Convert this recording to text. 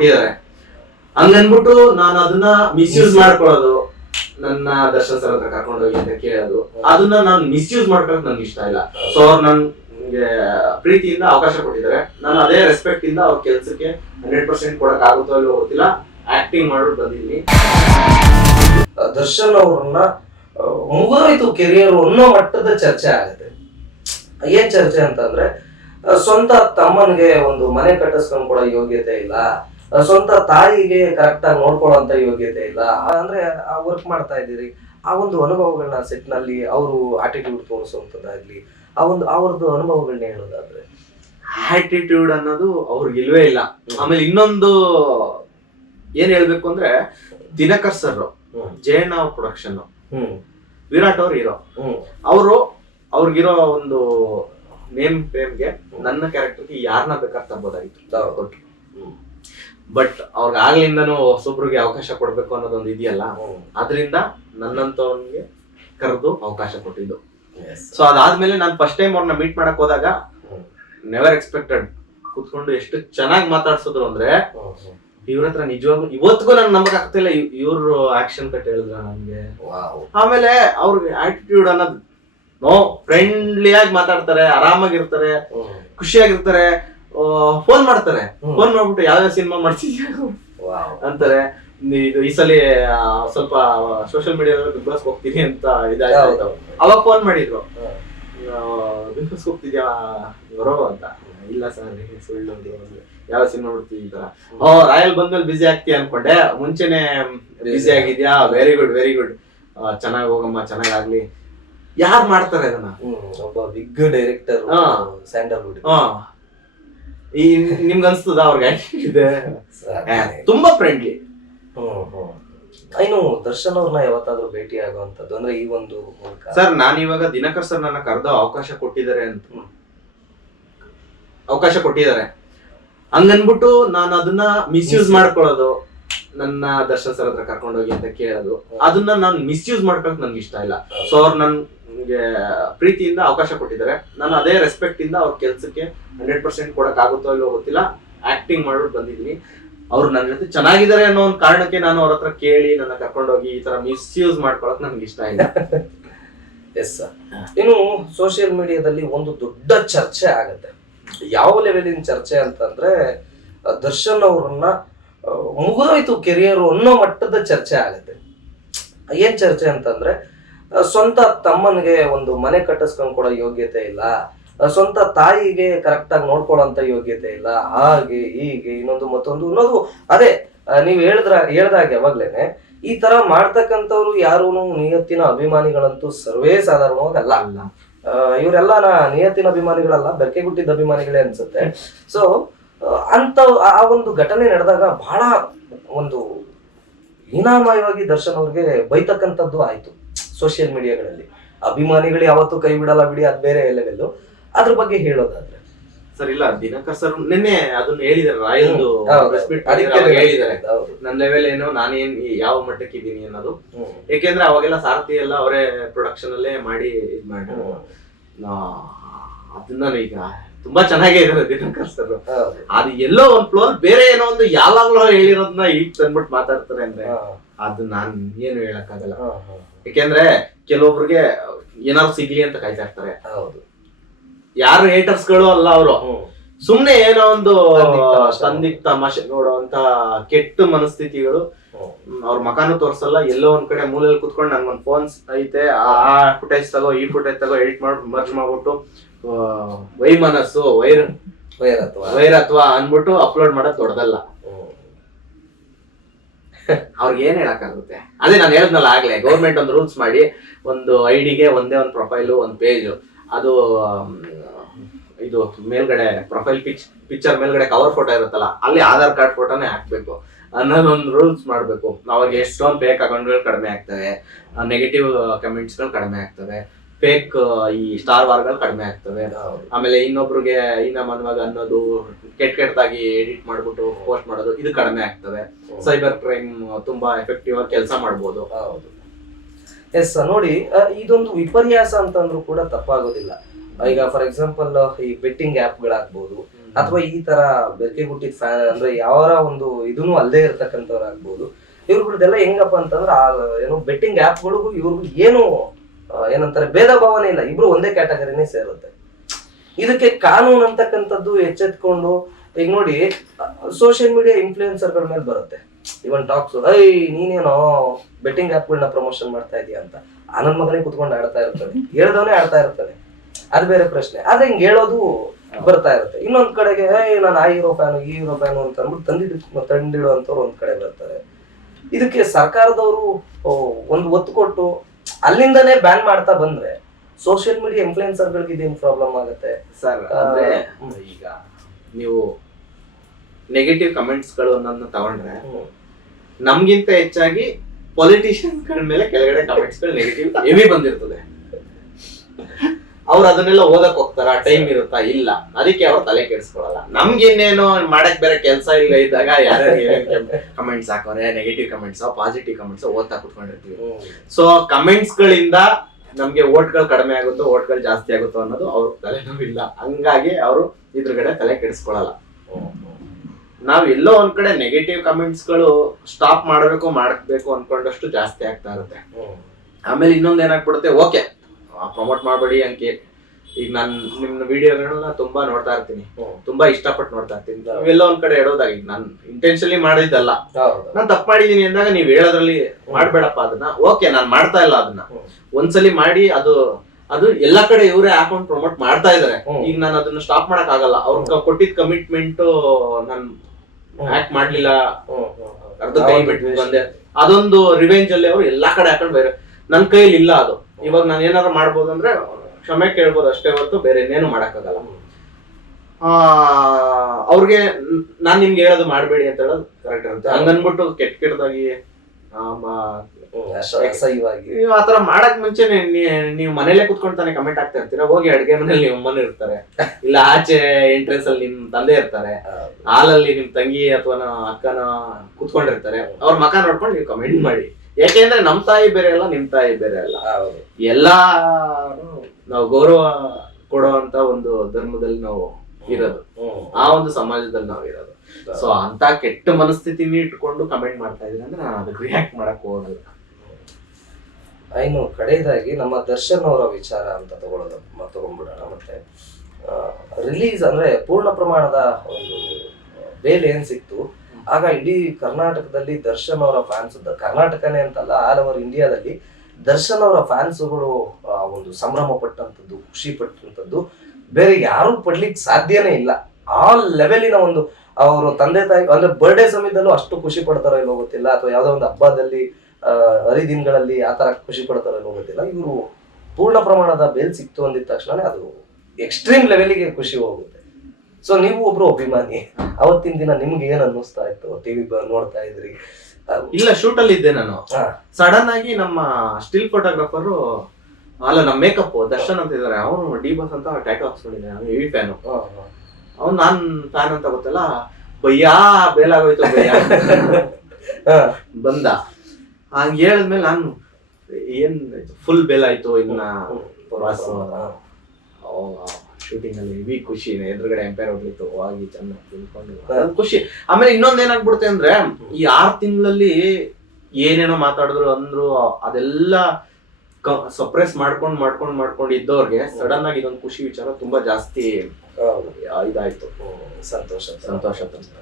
ಕೊಟ್ಟಿದ್ದಾರೆ. ಹಂಗನ್ಬಿಟ್ಟು ನಾನು ಅದನ್ನ ಮಿಸ್ಯೂಸ್ ಮಾಡ್ಕೊಳ್ಳೋದು, ನನ್ನ ದರ್ಶನ್ ಸರ್ ಹತ್ರ ಕರ್ಕೊಂಡೋಗಿ ಅಂತ ಕೇಳೋದು, ಅದನ್ನ ನಾನು ಮಿಸ್ಯೂಸ್ ಮಾಡ್ಕೊಳಕ್ ನನ್ಗೆ ಇಷ್ಟ ಇಲ್ಲ. ಸೊ ಅವ್ರು ನನ್ಗೆ ಪ್ರೀತಿಯಿಂದ ಅವಕಾಶ ಕೊಟ್ಟಿದ್ದಾರೆ, ನಾನು ಅದೇ ರೆಸ್ಪೆಕ್ಟ್ ಇಂದ ಅವ್ರ ಕೆಲ್ಸಕ್ಕೆ 100% ಕೊಡಕ್ ಆಗುತ್ತೋ ಇಲ್ಲೋ ಗೊತ್ತಿಲ್ಲ, ಆಕ್ಟಿಂಗ್ ಮಾಡ್ಬಿಟ್ಟು ಬಂದಿದ್ದೀನಿ. ದರ್ಶನ್ ಅವ್ರನ್ನ ಮುಗಿದೋಯ್ತು ಕೆರಿಯರ್ ಅನ್ನೋ ಮಟ್ಟದ ಚರ್ಚೆ ಆಗುತ್ತೆ. ಏನ್ ಚರ್ಚೆ ಅಂತಂದ್ರೆ, ಸ್ವಂತ ತಮ್ಮನಿಗೆ ಒಂದು ಮನೆ ಕಟ್ಟಿಸ್ಕೊಂಡ್ ಕೊಡೋ ಯೋಗ್ಯತೆ ಇಲ್ಲ, ಸ್ವಂತ ತಾಯಿಗೆ ಕರೆಕ್ಟ್ ಆಗಿ ನೋಡ್ಕೊಳ್ಳೋಂತ ಯೋಗ್ಯತೆ ಇಲ್ಲ. ಅಂದ್ರೆ ಆ ವರ್ಕ್ ಮಾಡ್ತಾ ಇದ್ದೀರಿ, ಆ ಒಂದು ಅನುಭವಗಳನ್ನ ಸೆಟ್ ನಲ್ಲಿ ಅವರು ಆಟಿಟ್ಯೂಡ್ ತೋರಿಸುವಂತದ್ದಾಗ್ಲಿ, ಅವ್ರದ್ದು ಅನುಭವಗಳನ್ನ ಹೇಳೋದಾದ್ರೆ, ಆಟಿಟ್ಯೂಡ್ ಅನ್ನೋದು ಅವ್ರಿಗೆ ಇಲ್ವೇ ಇಲ್ಲ. ಆಮೇಲೆ ಇನ್ನೊಂದು ಏನ್ ಹೇಳ್ಬೇಕು ಅಂದ್ರೆ, ದಿನಕರ್ ಸರ್, ಜಯಣ್ಣ ಅವ್ರ ಪ್ರೊಡಕ್ಷನ್, ವಿರಾಟ್ ಅವ್ರ ಹೀರೋ, ಅವ್ರಿಗಿರೋ ಒಂದು ನೇಮ್ ಫೇಮ್ಗೆ ನನ್ನ ಕ್ಯಾರೆಕ್ಟರ್ಗೆ ಯಾರನ್ನ ಬೇಕಾದ್ರೆ ತರ್ಬೋದಾಗಿತ್ತು. ಬಟ್ ಅವ್ರಿಗೆ ಆಗ್ಲಿಂದನೂ ಹೊಸೊಬ್ರಿಗೆ ಅವಕಾಶ ಕೊಡ್ಬೇಕು ಅನ್ನೋದೊಂದು ಇದೆಯಲ್ಲ, ಅದರಿಂದ ನನ್ನಂತವನ್ಗೆ ಕರೆದು ಅವಕಾಶ ಕೊಟ್ಟಿದ್ದು. ಸೊ ಅದಾದ್ಮೇಲೆ ನಾನು ಫಸ್ಟ್ ಟೈಮ್ ಅವ್ರನ್ನ ಮೀಟ್ ಮಾಡಕ್ ಹೋದಾಗ ನೆವರ್ ಎಕ್ಸ್ಪೆಕ್ಟೆಡ್, ಕುತ್ಕೊಂಡು ಎಷ್ಟು ಚೆನ್ನಾಗಿ ಮಾತಾಡ್ಸಿದ್ರು ಅಂದ್ರೆ, ಇವ್ರ ಹತ್ರ ನಿಜವಾಗ್ಲೂ ಇವತ್ತಿಗೂ ನಂಗೆ ನಂಬಕ್ ಆಗ್ತಿಲ್ಲ ಇವ್ರು ಆಕ್ಷನ್ ಕಟ್ ಹೇಳಿದ್ರ ನನ್ಗೆ. ಆಮೇಲೆ ಅವ್ರಿಗೆ ಆಟಿಟ್ಯೂಡ್ ಅನ್ನೋದು ನೋ, ಫ್ರೆಂಡ್ಲಿಯಾಗಿ ಮಾತಾಡ್ತಾರೆ, ಆರಾಮಾಗಿರ್ತಾರೆ, ಖುಷಿಯಾಗಿರ್ತಾರೆ, ಫೋನ್ ಮಾಡ್ತಾರೆ, ಫೋನ್ ಮಾಡ್ಬಿಟ್ಟು ಯಾವ್ಯಾವ ಸಿನಿಮಾ ಮಾಡ್ತಿದ್ಯಾ ಅಂತಾರೆ. ಈ ಸಲ ಸ್ವಲ್ಪ ಸೋಷಿಯಲ್ ಮೀಡಿಯಾದಲ್ಲಿ ಬಿಗ್ ಬಾಸ್ ಹೋಗ್ತೀನಿ ಅಂತ ಇದಾಯ್ತು, ಅವಾಗ ಫೋನ್ ಮಾಡಿದ್ರು, ಬಿಗ್ ಬಾಸ್ ಹೋಗ್ತಿದ್ಯಾ ಬರೋ ಅಂತ. ಇಲ್ಲ ಸರ್ ಸುಳ್ಳು, ಯಾವ ಸಿನಿಮಾ ನೋಡ್ತೀವಿ ಈ ತರ. ರಾಯಲ್ ಬಂದ್ಮೇಲೆ ಬಿಸಿ ಆಗ್ತೀಯ ಅನ್ಕೊಂಡೆ, ಮುಂಚೆನೆ ಬಿಸಿ ಆಗಿದ್ಯಾ, ವೆರಿ ಗುಡ್ ವೆರಿ ಗುಡ್, ಚೆನ್ನಾಗಿ ಹೋಗಮ್ಮ, ಚೆನ್ನಾಗಾಗ್ಲಿ. ಯಾರು ಮಾಡ್ತಾರೆ ಅದನ್ನ? ಒಬ್ಬ ಬಿಗ್ ಡೈರೆಕ್ಟರ್, ಸ್ಯಾಂಡಲ್ವುಡ್. ನಿಮ್ಗೆ ಅನ್ಸ್ತದ ಅವ್ರಿಗೆ ಇದೆ? ತುಂಬಾ ಫ್ರೆಂಡ್ಲಿ. ಇನ್ನು ದರ್ಶನ್ ಅವ್ರನ್ನ ಯಾವತ್ತಾದ್ರೂ ಭೇಟಿ ಆಗುವಂತದ್ದು ಅಂದ್ರೆ ಈ ಒಂದು ಸರ್, ನಾನು ಇವಾಗ ದಿನಕರ್ ಸರ್ ನನ್ನ ಕರೆದು ಅವಕಾಶ ಕೊಟ್ಟಿದ್ದಾರೆ, ಹಂಗನ್ಬಿಟ್ಟು ನಾನು ಅದನ್ನ ಮಿಸ್ಯೂಸ್ ಮಾಡ್ಕೊಳ್ಳೋದು, ನನ್ನ ದರ್ಶನ್ ಸರ್ ಹತ್ರ ಕರ್ಕೊಂಡೋಗಿ ಅಂತ ಕೇಳೋದು, ಅದನ್ನ ನಾನು ಮಿಸ್ಯೂಸ್ ಮಾಡ್ಕೊಳಕ್ ನನ್ಗೆ ಇಷ್ಟ ಇಲ್ಲ. ಸೊ ಅವ್ರು ನನ್ಗೆ ಪ್ರೀತಿಯಿಂದ ಅವಕಾಶ ಕೊಟ್ಟಿದ್ದಾರೆ, ನಾನು ಅದೇ ರೆಸ್ಪೆಕ್ಟ್ ಇಂದ ಅವ್ರ ಕೆಲ್ಸಕ್ಕೆ 100% ಕೊಡಕ್ ಆಗುತ್ತೋ ಇಲ್ಲೋ ಗೊತ್ತಿಲ್ಲ, ಆಕ್ಟಿಂಗ್ ಮಾಡ್ಬಿಟ್ಟು ಬಂದಿದ್ದೀನಿ. ಅವ್ರು ನನ್ನ ಜೊತೆ ಚೆನ್ನಾಗಿದ್ದಾರೆ ಅನ್ನೋ ಒಂದು ಕಾರಣಕ್ಕೆ ನಾನು ಅವ್ರ ಹತ್ರ ಕೇಳಿ ನನ್ನ ಕರ್ಕೊಂಡೋಗಿ ಈ ತರ ಮಿಸ್ಯೂಸ್ ಮಾಡ್ಕೊಳಕ್ ನನ್ಗೆ ಇಷ್ಟ ಇಲ್ಲ. Yes sir. ಇನ್ನು ಸೋಷಿಯಲ್ ಮೀಡಿಯಾದಲ್ಲಿ ಒಂದು ದೊಡ್ಡ ಚರ್ಚೆ ಆಗತ್ತೆ. ಯಾವ ಲೆವೆಲಿನ ಚರ್ಚೆ ಅಂತಂದ್ರೆ, ದರ್ಶನ್ ಅವ್ರನ್ನ ಮುಗಿದೋಯ್ತು ಕೆರಿಯರ್ ಅನ್ನೋ ಮಟ್ಟದ ಚರ್ಚೆ ಆಗತ್ತೆ. ಏನ್ ಚರ್ಚೆ ಅಂತಂದ್ರೆ, ಸ್ವಂತ ತಮ್ಮನಿಗೆ ಒಂದು ಮನೆ ಕಟ್ಟಿಸ್ಕೊಂಡ್ ಕೊಡೋ ಯೋಗ್ಯತೆ ಇಲ್ಲ, ಸ್ವಂತ ತಾಯಿಗೆ ಕರೆಕ್ಟ್ ಆಗಿ ನೋಡ್ಕೊಳ್ಳೋಂತ ಯೋಗ್ಯತೆ ಇಲ್ಲ, ಹಾಗೆ ಹೀಗೆ ಇನ್ನೊಂದು ಮತ್ತೊಂದು ಅನ್ನೋದು. ಅದೇ ನೀವ್ ಹೇಳ್ದಾಗ ಯಾವಾಗ್ಲೇನೆ ಈ ತರ ಮಾಡ್ತಕ್ಕಂಥವ್ರು ಯಾರು ನಿಯತ್ತಿನ ಅಭಿಮಾನಿಗಳಂತೂ ಸರ್ವೇ ಸಾಧಾರಣವಾಗಲ್ಲ. ಇವರೆಲ್ಲ ನಿಯತ್ತಿನ ಅಭಿಮಾನಿಗಳಲ್ಲ, ಬೆರಕೆಗುಟ್ಟಿದ್ದ ಅಭಿಮಾನಿಗಳೇ ಅನ್ಸುತ್ತೆ. ಸೊ ಅಂತ ಆ ಒಂದು ಘಟನೆ ನಡೆದಾಗ ಬಹಳ ಒಂದು ಹೀನಾಮಯವಾಗಿ ದರ್ಶನ್ ಅವ್ರಿಗೆ ಬೈತಕ್ಕಂಥದ್ದು ಆಯ್ತು ಸೋಷಿಯಲ್ ಮೀಡಿಯಾಗಳಲ್ಲಿ. ಅಭಿಮಾನಿಗಳು ಯಾವತ್ತೂ ಕೈ ಬಿಡಲ್ಲ ಬಿಡಿ, ಅದು ಬೇರೆ ಲೆವೆಲ್. ಅದ್ರ ಬಗ್ಗೆ ಹೇಳೋದಾದ್ರೆ ಸರ್, ಇಲ್ಲ ದಿನಕರ್ ಸರ್ ನಿನ್ನೆ ಅದನ್ನ ಹೇಳಿದಾರೆ, ರಾಯಲ್ದು ಹೇಳಿದ್ದಾರೆ ನನ್ನ ಲೆವೆಲ್ ಏನು, ನಾನೇನ್ ಯಾವ ಮಟ್ಟಕ್ಕೆ ಇದ್ದೀನಿ ಅನ್ನೋದು. ಯಾಕೆಂದ್ರೆ ಅವಾಗೆಲ್ಲ ಸಾರಥಿ ಎಲ್ಲ ಅವರೇ ಪ್ರೊಡಕ್ಷನ್ ಅಲ್ಲೇ ಮಾಡಿ ಇದ್ ಮಾಡಿದ್ರು. ಅದನ್ನ ಈಗ ತುಂಬಾ ಚೆನ್ನಾಗೇ ಇದಾರೆ ದಿನಕರ್ ಸರ್. ಅದು ಎಲ್ಲೋ ಒಂದ್ ಫ್ಲೋರ್ ಬೇರೆ ಏನೋ ಒಂದು ಯಾವಾಗ್ಲೂ ಹೇಳಿರೋದನ್ನ ಈಗ ತಂದ್ಬಿಟ್ಟು ಮಾತಾಡ್ತಾರೆ ಅಂದ್ರೆ ಅದು ನಾನ್ ಏನು ಹೇಳಕ್ಕಾಗಲ್ಲ. ಯಾಕೆಂದ್ರೆ ಕೆಲವೊಬ್ರಿಗೆ ಏನಾದ್ರು ಸಿಗ್ಲಿ ಅಂತ ಕಾಯ್ತಾ ಇರ್ತಾರೆ. ಯಾರು ಹೇಟರ್ಸ್ ಗಳು ಅಲ್ಲ ಅವರು, ಸುಮ್ನೆ ಏನೋ ಒಂದು ಸಂದಿಗ್ಧ ತಮಾಷೆ ನೋಡುವಂತ ಕೆಟ್ಟ ಮನಸ್ಥಿತಿಗಳು. ಅವ್ರ ಮಕಾನು ತೋರ್ಸಲ್ಲ, ಎಲ್ಲೋ ಒಂದ್ ಕಡೆ ಮೂಲೆಯಲ್ಲಿ ಕುತ್ಕೊಂಡು ನಂಗೊಂದ್ ಫೋನ್ ಐತೆ, ಆ ಫುಟೇಜ್ ತಗೋ ಈ ಫುಟೇಜ್ ತಗೋ ಎಡಿಟ್ ಮಾಡಿ ಮರ್ಜ್ ಮಾಡ್ಬಿಟ್ಟು ವೈಮನಸ್ಸು ವೈರತ್ವ ಅನ್ಬಿಟ್ಟು ಅಪ್ಲೋಡ್ ಮಾಡೋದ್ ದೊಡ್ಡದಲ್ಲ. ಅವ್ರಿಗೆ ಏನ್ ಹೇಳಕ್ಕಾಗುತ್ತೆ? ಅದೇ ನಾನು ಹೇಳಿದ್ನಲ್ಲ ಆಗ್ಲೇ, ಗೌರ್ಮೆಂಟ್ ಒಂದು ರೂಲ್ಸ್ ಮಾಡಿ ಒಂದು ಐಡಿಗೆ ಒಂದೇ ಒಂದು ಪ್ರೊಫೈಲು ಒಂದು ಪೇಜ್, ಅದು ಇದು ಮೇಲ್ಗಡೆ ಪ್ರೊಫೈಲ್ ಪಿಕ್ಚರ್ ಮೇಲ್ಗಡೆ ಕವರ್ ಫೋಟೋ ಇರುತ್ತಲ್ಲ, ಅಲ್ಲಿ ಆಧಾರ್ ಕಾರ್ಡ್ ಫೋಟೋನೇ ಹಾಕ್ಬೇಕು ಅನ್ನೋದೊಂದು ರೂಲ್ಸ್ ಮಾಡ್ಬೇಕು. ಅವಾಗ ಎಷ್ಟೊಂದು ಫೇಕ್ ಅಕೌಂಟ್ಗಳು ಕಡಿಮೆ ಆಗ್ತವೆ, ನೆಗೆಟಿವ್ ಕಮೆಂಟ್ಸ್ಗಳು ಕಡಿಮೆ ಆಗ್ತವೆ, ಫೇಕ್ ಈ ಸ್ಟಾರ್ ವಾರ್ಗಳು ಕಡಿಮೆ ಆಗ್ತವೆ. ಆಮೇಲೆ ಇನ್ನೊಬ್ರಿಗೆ ಇನ್ನ ಮನ್ವಾಗ ಅನ್ನೋದು ಕೆಟ್ಟದಾಗಿ ಎಡಿಟ್ ಮಾಡ್ಬಿಟ್ಟು ಪೋಸ್ಟ್ ಮಾಡೋದು ಇದು ಕಡಿಮೆ ಆಗ್ತವೆ. ಸೈಬರ್ ಕ್ರೈಮ್ ತುಂಬಾ ಎಫೆಕ್ಟಿವ್ ಆಗಿ ಕೆಲಸ ಮಾಡ್ಬೋದು. ಎಸ್ ನೋಡಿ, ಇದೊಂದು ವಿಪರ್ಯಾಸ ಅಂತಂದ್ರೂ ಕೂಡ ತಪ್ಪಾಗೋದಿಲ್ಲ. ಈಗ ಫಾರ್ ಎಕ್ಸಾಂಪಲ್ ಈ ಬೆಟ್ಟಿಂಗ್ ಗಳಾಗ್ಬೋದು ಅಥವಾ ಈ ತರ ಬೆರಕೆ ಗುಟ್ಟಿದ ಫ್ಯಾನ್ ಅಂದ್ರೆ ಯಾವರ ಒಂದು ಇದನ್ನು ಅಲ್ಲದೆ ಇರ್ತಕ್ಕಂಥವ್ರು ಆಗ್ಬೋದು. ಇವ್ರುಗಳದೆಲ್ಲ ಹೆಂಗಪ್ಪ ಅಂತಂದ್ರೆ ಏನು ಬೆಟ್ಟಿಂಗ್ ಗಳಿಗೂ ಇವ್ರಿಗೂ ಏನು ಏನಂತಾರೆ ಭೇದ ಭಾವನೆ ಇಲ್ಲ, ಇಬ್ರು ಒಂದೇ ಕ್ಯಾಟಗರಿನೇ ಸೇರುತ್ತೆ. ಇದಕ್ಕೆ ಕಾನೂನು ಅಂತಕ್ಕಂಥದ್ದು ಎಚ್ಚೆತ್ಕೊಂಡು ಈಗ ನೋಡಿ ಸೋಷಿಯಲ್ ಮೀಡಿಯಾ ಇನ್ಫ್ಲೂಯೆನ್ಸರ್ಗಳ ಮೇಲೆ ಬರುತ್ತೆ. ಇವನ್ ಟಾಕ್ಸ್ ನೀನೇನೋ ಬೆಟ್ಟಿಂಗ್ ಗಳನ್ನ ಪ್ರಮೋಷನ್ ಮಾಡ್ತಾ ಇದೀಯ ಅಂತ ಆ ನನ್ ಮಗನೇ ಕುತ್ಕೊಂಡು ಆಡ್ತಾ ಇರ್ತಾನೆ, ಹೇಳ್ದವನೇ ಆಡ್ತಾ ಇರ್ತಾನೆ, ಅದು ಬೇರೆ ಪ್ರಶ್ನೆ. ಆದ್ರೆ ಹಿಂಗ್ ಹೇಳೋದು ಬರ್ತಾ ಇರುತ್ತೆ. ಇನ್ನೊಂದ್ ಕಡೆಗೆ ನಾನು ಆ ಹೀರೋ ಫ್ಯಾನು ಈ ಹೀರೋ ಫ್ಯಾನು ಅಂತ ಅಂದ್ಬಿಟ್ಟು ತಂದಿಡುವಂತವ್ರು ಒಂದ್ ಕಡೆ ಬರ್ತಾರೆ. ಇದಕ್ಕೆ ಸರ್ಕಾರದವರು ಒಂದು ಒತ್ತು ಕೊಟ್ಟು ಅಲ್ಲಿಂದನೇ ಬ್ಯಾನ್ ಮಾಡ್ತಾ ಬಂದ್ರೆ ಸೋಷಿಯಲ್ ಮೀಡಿಯಾ ಇನ್ಫ್ಲೂಯೆನ್ಸರ್ಗಳಿಗೆ ಇದೇನು ಪ್ರಾಬ್ಲಮ್ ಆಗುತ್ತೆ ಸರ್? ಅಂದ್ರೆ ಈಗ ನೀವು ನೆಗೆಟಿವ್ ಕಮೆಂಟ್ಸ್ ಗಳು ಅನ್ನೋದನ್ನ ತಗೊಂಡ್ರೆ ನಮ್ಗಿಂತ ಹೆಚ್ಚಾಗಿ ಪೊಲಿಟಿಷಿಯನ್ಸ್ ಗಳ ಮೇಲೆ ಕೆಳಗಡೆ ಕಮೆಂಟ್ಸ್ ಗಳು ನೆಗೆಟಿವ್ ಹೆವಿ ಬಂದಿರ್ತದೆ. ಅವ್ರು ಅದನ್ನೆಲ್ಲ ಓದಕ್ ಹೋಗ್ತಾರ, ಟೈಮ್ ಇರುತ್ತಾ? ಇಲ್ಲ. ಅದಕ್ಕೆ ಅವ್ರು ತಲೆ ಕೆಡಿಸ್ಕೊಳಲ್ಲ. ನಮ್ಗೆ ಇನ್ನೇನು ಮಾಡಕ್ ಬೇರೆ ಕೆಲಸ ಇಲ್ಲ ಇದ್ದಾಗ ಯಾರ್ಯಾರು ಕಮೆಂಟ್ಸ್ ಹಾಕೋರೆ, ನೆಗೆಟಿವ್ ಕಮೆಂಟ್ಸ್ ಪಾಸಿಟಿವ್ ಕಮೆಂಟ್ಸ್ ಓದ್ತಾ ಕುತ್ಕೊಂಡಿರ್ತೀವಿ. ಸೊ ಕಮೆಂಟ್ಸ್ ಗಳಿಂದ ನಮ್ಗೆ ಓಟ್ಗಳು ಕಡಿಮೆ ಆಗುತ್ತೋ ಓಟ್ಗಳು ಜಾಸ್ತಿ ಆಗುತ್ತೋ ಅನ್ನೋದು ಅವ್ರ ತಲೆನೋವಿಲ್ಲ. ಹಂಗಾಗಿ ಅವರು ಇದ್ರಗಡೆ ತಲೆ ಕೆಡಿಸ್ಕೊಳಲ್ಲ. ನಾವ್ ಎಲ್ಲೋ ಒಂದ್ ಕಡೆ ನೆಗೆಟಿವ್ ಕಮೆಂಟ್ಸ್ ಗಳು ಸ್ಟಾಪ್ ಮಾಡಬೇಕು ಅನ್ಕೊಂಡಷ್ಟು ಜಾಸ್ತಿ ಆಗ್ತಾ ಇರುತ್ತೆ. ಆಮೇಲೆ ಇನ್ನೊಂದ್ ಏನಾಗ್ಬಿಡುತ್ತೆ, ಓಕೆ ಪ್ರಮೋಟ್ ಮಾಡ್ಬೇಡಿ ಅಂಕೆ. ಈಗ ನಾನ್ ನಿಮ್ ವಿಡಿಯೋಗಳನ್ನ ತುಂಬಾ ನೋಡ್ತಾ ಇರ್ತೀನಿ, ತುಂಬಾ ಇಷ್ಟಪಟ್ಟು ನೋಡ್ತಾ ಇರ್ತೀನಿ. ನೀವೆಲ್ಲ ಒಂದ್ ಕಡೆ ಹೇಳೋದಾಗ ಈಗ ನಾನ್ ಇಂಟೆನ್ಷನಲಿ ಮಾಡಿದ್ದಲ್ಲ, ನಾನ್ ತಪ್ಪು ಮಾಡಿದೀನಿ ಅಂದಾಗ ನೀವ್ ಹೇಳೋದ್ರಲ್ಲಿ ಮಾಡ್ಬೇಡಪ್ಪ ಅದನ್ನ. ಓಕೆ, ನಾನ್ ಮಾಡ್ತಾ ಇಲ್ಲ ಅದನ್ನ. ಒಂದ್ಸಲಿ ಮಾಡಿ ಅದು ಎಲ್ಲಾ ಕಡೆ ಇವರೇ ಹಾಕೊಂಡು ಪ್ರಮೋಟ್ ಮಾಡ್ತಾ ಇದಾರೆ. ಈಗ ನಾನು ಅದನ್ನ ಸ್ಟಾಪ್ ಮಾಡಕ್ ಆಗಲ್ಲ. ಅವ್ರ ಕೊಟ್ಟಿದ್ ಕಮಿಟ್ಮೆಂಟ್ ನಾನ್ ಆಕ್ಟ್ ಮಾಡ್ಲಿಲ್ಲ, ಅರ್ಧ ಕೈ ಬಿಟ್ಟು ಬಂದೆ. ಅದೊಂದು ರಿವೆಂಜ್ ಅಲ್ಲಿ ಅವ್ರು ಎಲ್ಲಾ ಕಡೆ ಹಾಕೊಂಡ್ ಬೇರೆ. ನನ್ ಕೈಲಿ ಇಲ್ಲ ಅದು. ಇವಾಗ ನಾನು ಏನಾದ್ರು ಮಾಡ್ಬೋದು ಅಂದ್ರೆ ಕ್ಷಮೆ ಕೇಳ್ಬೋದು ಅಷ್ಟೇ ಹೊರತು ಬೇರೆ ಇನ್ನೇನು ಮಾಡಕ್ಕಾಗಲ್ಲ. ಅವ್ರಿಗೆ ನಾನ್ ನಿಮ್ಗೆ ಹೇಳೋದು ಮಾಡ್ಬೇಡಿ ಅಂತ ಹೇಳೋದು ಕರೆಕ್ಟ್ ಇರುತ್ತೆ. ಹಂಗನ್ಬಿಟ್ಟು ಕೆಟ್ಟದಾಗಿ ನೀವು ಆತರ ಮಾಡಕ್ ಮುಂಚೆ ನೀವು ಮನೇಲೆ ಕುತ್ಕೊಂಡು ತಾನೆ ಕಮೆಂಟ್ ಆಗ್ತಾ ಇರ್ತೀರಾ. ಹೋಗಿ ಅಡ್ಗೆ ಮನೇಲಿ ನಿಮ್ಮ ಅಮ್ಮನ ಇರ್ತಾರೆ, ಇಲ್ಲ ಆಚೆ ಎಂಟ್ರೆನ್ಸ್ ಅಲ್ಲಿ ನಿಮ್ ತಂದೆ ಇರ್ತಾರೆ, ಹಾಲಲ್ಲಿ ನಿಮ್ ತಂಗಿ ಅಥವಾ ಅಕ್ಕನ ಕುತ್ಕೊಂಡಿರ್ತಾರೆ. ಅವ್ರ ಮಕ ನೋಡ್ಕೊಂಡು ನೀವು ಕಮೆಂಟ್ ಮಾಡಿ. ಯಾಕೆಂದ್ರೆ ನಮ್ ತಾಯಿ ಬೇರೆ ಅಲ್ಲ, ನಿಮ್ ತಾಯಿ ಬೇರೆ ಅಲ್ಲ. ಎಲ್ಲಾ ನಾವು ಗೌರವ ಕೊಡುವಂತ ಒಂದು ಧರ್ಮದಲ್ಲಿ ನಾವು ಇರೋದು, ಆ ಒಂದು ಸಮಾಜದಲ್ಲಿ ನಾವು ಇರೋದು. ಸೊ ಅಂತ ಕೆಟ್ಟ ಮನಸ್ಥಿತಿನಿ ಇಟ್ಕೊಂಡು ಕಮೆಂಟ್ ಮಾಡ್ತಾ ಇದ್ರೆ ಅಂದ್ರೆ ನಾನು ಅದಕ್ಕೆ ರಿಯಾಕ್ಟ್ ಮಾಡಕ್ ಹೋಗಲ್ಲ. ಇನ್ನು ಕಡೆಯದಾಗಿ ನಮ್ಮ ದರ್ಶನ್ ಅವರ ವಿಚಾರ ಅಂತ ತಗೊಂಡ್ಬಿಡೋಣ. ಮತ್ತೆ ರಿಲೀಸ್ ಅಂದ್ರೆ ಪೂರ್ಣ ಪ್ರಮಾಣದ ಒಂದು ಬೇಲ್ ಏನ್ ಸಿಕ್ತು, ಆಗ ಇಡೀ ಕರ್ನಾಟಕದಲ್ಲಿ ದರ್ಶನ್ ಅವರ ಫ್ಯಾನ್ಸ್, ಕರ್ನಾಟಕನೇ ಅಂತಲ್ಲ ಆಲ್ ಓವರ್ ಇಂಡಿಯಾದಲ್ಲಿ ದರ್ಶನ್ ಅವರ ಫ್ಯಾನ್ಸ್ಗಳು ಒಂದು ಸಂಭ್ರಮ ಪಟ್ಟಂತದ್ದು, ಖುಷಿ ಪಟ್ಟಂತದ್ದು ಬೇರೆ ಯಾರು ಪಡ್ಲಿಕ್ಕೆ ಸಾಧ್ಯನೇ ಇಲ್ಲ. ಆ ಲೆವೆಲಿನ ಒಂದು ಅವರು ತಂದೆ ತಾಯಿ ಅಂದ್ರೆ ಬರ್ಡೇ ಸಮಯದಲ್ಲೂ ಅಷ್ಟು ಖುಷಿ ಪಡ್ತಾರೋ ಇಲ್ಲೋ ಗೊತ್ತಿಲ್ಲ, ಅಥವಾ ಯಾವ್ದೋ ಒಂದು ಹಬ್ಬದಲ್ಲಿ ಹರಿದಿನಗಳಲ್ಲಿ ಆ ತರ ಖುಷಿ ಪಡ್ತಾರೋ ಇಲ್ಲೋ ಗೊತ್ತಿಲ್ಲ. ಇವರು ಪೂರ್ಣ ಪ್ರಮಾಣದ ಬೇಲ್ ಸಿಕ್ತು ಅಂದಿದ ತಕ್ಷಣ ಅದು ಎಕ್ಸ್ಟ್ರೀಮ್ ಲೆವೆಲ್ಗೆ ಖುಷಿ ಹೋಗುತ್ತೆ. ಸೊ ನೀವು ಒಬ್ರು ಅಭಿಮಾನಿ, ಅವತ್ತಿನ ದಿನ ನಿಮ್ಗೆ ಏನ್ ಅನ್ನಿಸ್ತಾ ಇತ್ತು? ಟಿವಿ ನೋಡ್ತಾ ಇದ್ರಿ? ಇಲ್ಲ, ಶೂಟ್ ಅಲ್ಲಿ ಇದ್ದೆ ನಾನು. ಸಡನ್ ಆಗಿ ನಮ್ಮ ಸ್ಟಿಲ್ ಫೋಟೋಗ್ರಾಫರ್ ಅಲ್ಲ ನಮ್ಮ ಮೇಕಪ್ ದರ್ಶನ್ ಅಂತ ಇದಾರೆ, ಅವನು ಡಿ ಬಾಸ್ ಅಂತ ಟ್ಯಾಟೂ ಹಾಕ್ಸ್ಕೊಂಡಿದ್ದಾನೆ. ಅವನು ಹೆವಿ ಫ್ಯಾನು. ಅವ್ನು ನಾನ್ ಫ್ಯಾನ್ ಅಂತ ಗೊತ್ತಲ್ಲ, ಬಯ್ಯಾ ಬೇಲಾಗೋಯ್ತು ಬಯ್ಯ ಬಂದ. ಹಂಗ ಹೇಳಿದ್ಮೇಲೆ ನಾನು ಏನ್ ಫುಲ್ ಬೇಲಾಯ್ತು. ಇನ್ನ ಶೂಟಿಂಗ್ ಅಲ್ಲಿ ಹೆವಿ ಖುಷಿ, ಎದುರುಗಡೆ ಎಂಪೈರ್ ಹೋಗ್ಲಿತ್ತು, ಹೋಗಿ ಚೆನ್ನಾಗಿ ತಿಳ್ಕೊಂಡು ಖುಷಿ. ಆಮೇಲೆ ಇನ್ನೊಂದ್ ಏನಾಗ್ಬಿಡುತ್ತೆ ಅಂದ್ರೆ, ಈ 6 ತಿಂಗಳಲ್ಲಿ ಏನೇನೋ ಮಾತಾಡಿದ್ರು ಅಂದ್ರು ಅದೆಲ್ಲ ಸಪ್ರೆಸ್ ಮಾಡ್ಕೊಂಡು ಇದ್ದವ್ರಿಗೆ ಸಡನ್ ಆಗಿ ಇದೊಂದು ಖುಷಿ ವಿಚಾರ ತುಂಬಾ ಜಾಸ್ತಿ ಇದಾಯ್ತು. ಸಂತೋಷ ತಂತ.